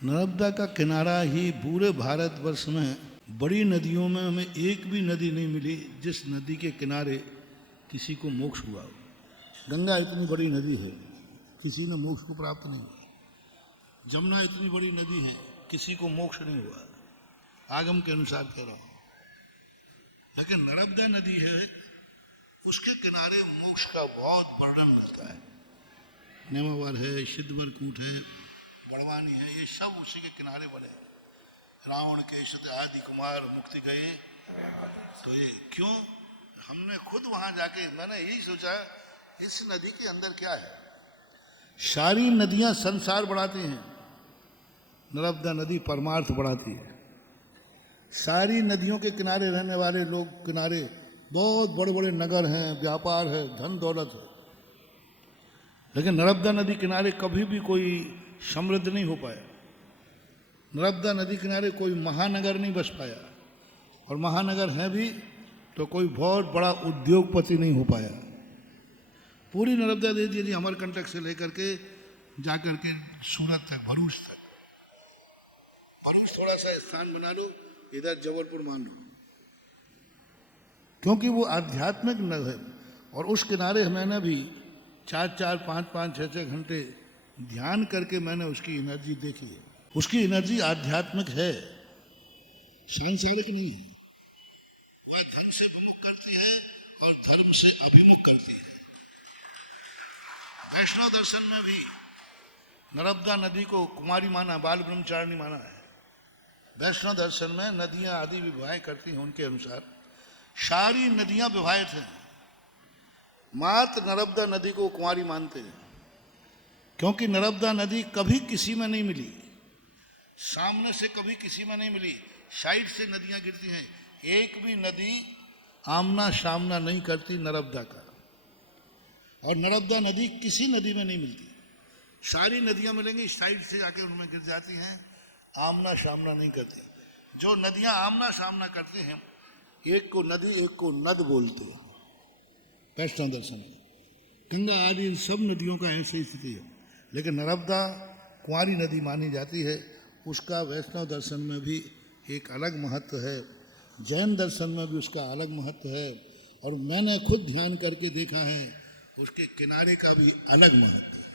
नर्मदा का किनारा ही पूरे भारतवर्ष में बड़ी नदियों में हमें एक भी नदी नहीं मिली जिस नदी के किनारे किसी को मोक्ष हुआ हो। गंगा इतनी बड़ी नदी है, किसी ने मोक्ष को प्राप्त नहीं हुआ। जमुना इतनी बड़ी नदी है, किसी को मोक्ष नहीं हुआ, आगम के अनुसार कह रहा हूं। लेकिन नर्मदा नदी है, उसके किनारे मोक्ष का बहुत वर्णन मिलता है। नेमावर है, सिद्धवर कूट है, बड़वानी है, ये सब उसी के किनारे बने। रावण के सत्य आदि कुमार मुक्ति गए, तो ये क्यों? हमने खुद वहां जाके मैंने यही सोचा इस नदी के अंदर क्या है। सारी नदियां संसार बढ़ाती हैं, नर्मदा नदी परमार्थ बढ़ाती है। सारी नदियों के किनारे रहने वाले लोग, किनारे बहुत बड़े बड़े नगर हैं, व्यापार है, धन दौलत है, लेकिन नर्मदा नदी किनारे कभी भी कोई समृद्ध नहीं हो पाया। नर्मदा नदी किनारे कोई महानगर नहीं बस पाया, और महानगर है भी तो कोई बहुत बड़ा उद्योगपति नहीं हो पाया। पूरी नर्मदा नदी यदि अमरकंटक से लेकर के जाकर के सूरत तक, भरूच तक, भरूच थोड़ा सा स्थान बना लो, इधर जबलपुर मान लो, क्योंकि वो आध्यात्मिक नगर है। और उस किनारे मैंने भी 4-4, 5-5, 6-6 घंटे ध्यान करके मैंने उसकी एनर्जी देखी है। उसकी एनर्जी आध्यात्मिक है, सांसारिक नहीं है। वह धन से विमुख करती है और धर्म से अभिमुख करती है। वैष्णव दर्शन में भी नर्मदा नदी को कुमारी माना, बाल ब्रह्मचारिणी माना है। वैष्णव दर्शन में नदियां आदि विवाह करती हैं, उनके अनुसार सारी नदियां विवाहित हैं, मात्र नर्मदा नदी को कुमारी मानते हैं, क्योंकि नर्मदा नदी कभी किसी में नहीं मिली, सामने से कभी किसी में नहीं मिली, साइड से नदियां गिरती हैं। एक भी नदी आमना सामना नहीं करती नर्मदा का, और नर्मदा नदी किसी नदी में नहीं मिलती। सारी नदियां मिलेंगी, साइड से जाके उनमें गिर जाती हैं, आमना सामना नहीं करती। जो नदियां आमना सामना करती हैं, एक को नदी एक को नद बोलते हैं वैष्णव दर्शन में। गंगा आदि सब नदियों का ऐसी स्थिति है, लेकिन नर्मदा कुंवारी नदी मानी जाती है। उसका वैष्णव दर्शन में भी एक अलग महत्व है, जैन दर्शन में भी उसका अलग महत्व है, और मैंने खुद ध्यान करके देखा है, उसके किनारे का भी अलग महत्व है।